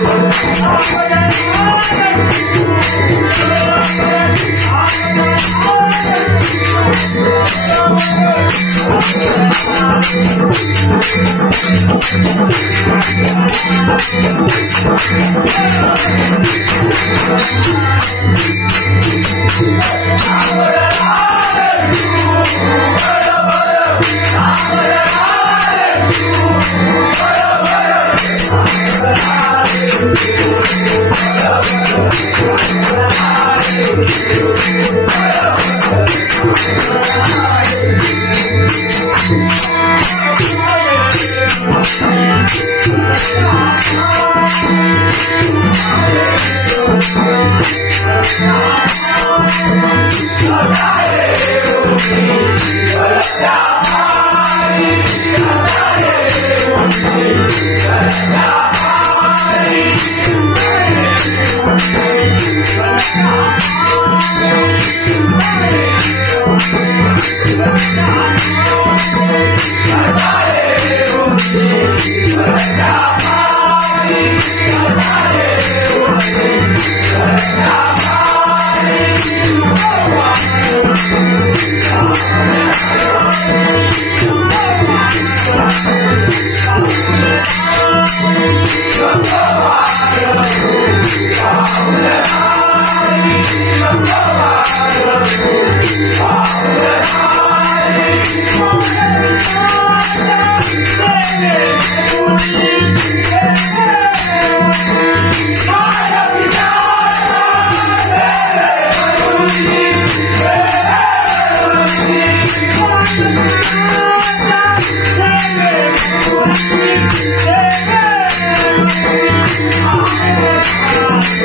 I'm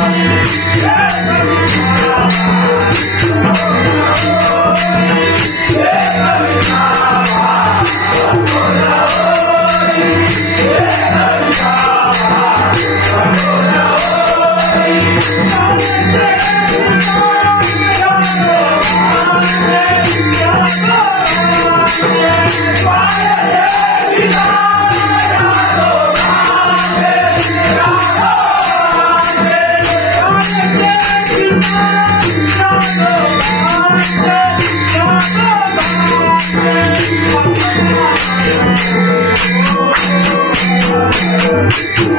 Yeah. Yeah!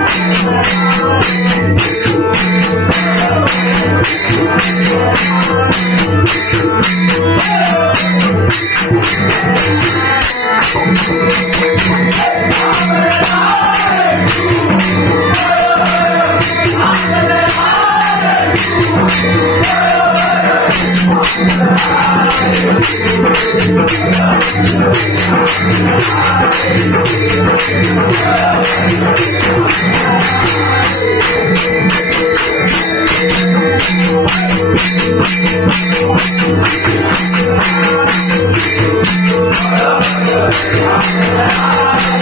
I'm